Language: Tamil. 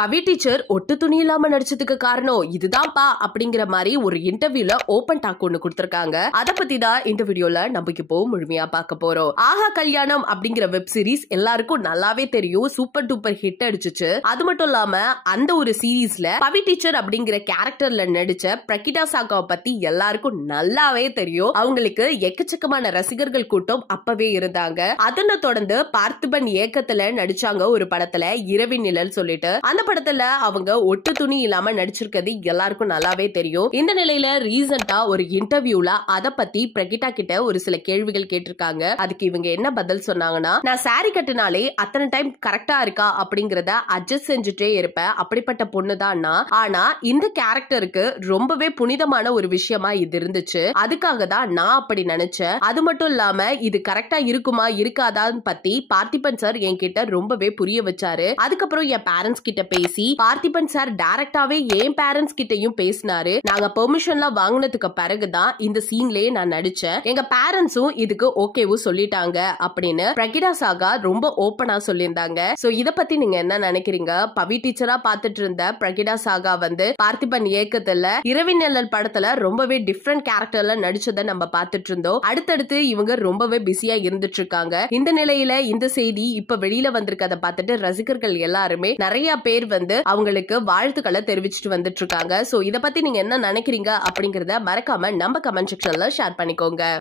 பவி டீச்சர் ஒட்டு துணி இல்லாம நடிச்சதுக்கு காரணம் இதுதான்ப்பா அப்படிங்கிற மாதிரி ஒரு இன்டர்வியூல ஓபன் டாக் ஒண்ணு கொடுத்திருக்காங்க. அத பத்தி தான் இந்த வீடியோல நம்ம இப்போ முழுமையா பார்க்க போறோம். ஆஹா கல்யாணம் அப்படிங்கிற வெப் சீரிஸ் எல்லாருக்கும் நல்லாவே தெரியும். சூப்பர் டூப்பர் ஹிட் அடிச்சுச்சு. அது மட்டும் இல்லாம அந்த ஒரு சீரீஸ்ல பவி டீச்சர் அப்படிங்கிற கேரக்டர்ல நடிச்ச பிரகிதா சாகாவை பத்தி எல்லாருக்கும் நல்லாவே தெரியும். அவங்களுக்கு எக்கச்சக்கமான ரசிகர்கள் கூட்டம் அப்பவே இருந்தாங்க. அதனை தொடர்ந்து பார்த்திபன் இயக்கத்துல நடிச்சாங்க ஒரு படத்துல இரவின் நிழல் சொல்லிட்டு. அந்த படத்துல அவங்க ஒட்டு துணி இல்லாம நடிச்சிருக்கிறது எல்லாருக்கும் நல்லாவே தெரியும். இந்த நிலையில ரீசெண்டா ஒரு இன்டர்வியூல அத பத்தி பிரகிதா கிட்ட ஒரு சில கேள்விகள் கேட்டிருக்காங்க. அதுக்கு இவங்க என்ன பதில் சொன்னாங்கன்னா, நான் சாரி கட்டினாலே அத்தனை டைம் கரெக்டா இருக்கா அப்படிங்கறத அட்ஜஸ்ட் செஞ்சுட்டே இருப்பேன். அப்படிப்பட்ட பொண்ணுதான் நான். ஆனா இந்த கேரக்டருக்கு ரொம்பவே புனிதமான ஒரு விஷயமா இது இருந்துச்சு. அதுக்காக தான் நான் அப்படி நினைச்சேன். அது மட்டும் இல்லாம இது கரெக்டா இருக்குமா இருக்காதான்னு பத்தி பார்த்திபன் சார் என்கிட்ட ரொம்பவே புரிய வச்சாரு. அதுக்கப்புறம் என் பேரண்ட்ஸ் கிட்ட பேசி பார்த்திபன் சார் டைரக்டாவே என் பேரண்ட்ஸ் கிட்டயும் பேசினாரு. நாங்க பெர்மிஷன்லாம் வாங்கினதுக்கு பிறகுதான் இந்த சீன்லயே நான் நடிச்சேன். எங்க பேரண்ட்ஸும் இதுக்கு ஓகேவும் சொல்லிட்டாங்க அப்படின்னு பிரகிதா சாகா ரொம்ப ஓபனா சொல்லியிருந்தாங்க. சோ இத பத்தி நீங்க என்ன நினைக்கிறீங்க? பவி டீச்சரா பாத்துட்டு இருந்த பிரகிதா சாகா வந்து பார்த்திபன் இயக்கத்துல இரவின் நிழல் படத்துல ரொம்பவே டிஃப்ரெண்ட் கேரக்டர்ல நடிச்சதை நம்ம பாத்துட்டு இருந்தோம். அடுத்தடுத்து இவங்க ரொம்பவே பிஸியா இருந்துட்டு இருக்காங்க. இந்த நிலையில இந்த செய்தி இப்ப வெளியில வந்திருக்கத பார்த்துட்டு ரசிகர்கள் எல்லாருமே நிறைய பேர் வந்து அவங்களுக்கு வாழ்த்துக்களை தெரிவிச்சுட்டு வந்துட்டு இருக்காங்க. சோ இத பத்தி நீங்க என்ன நினைக்கிறீங்க அப்படிங்கறத மறக்காம நம்ம கமெண்ட் செக்ஷன்ல ஷேர் பண்ணிக்கோங்க.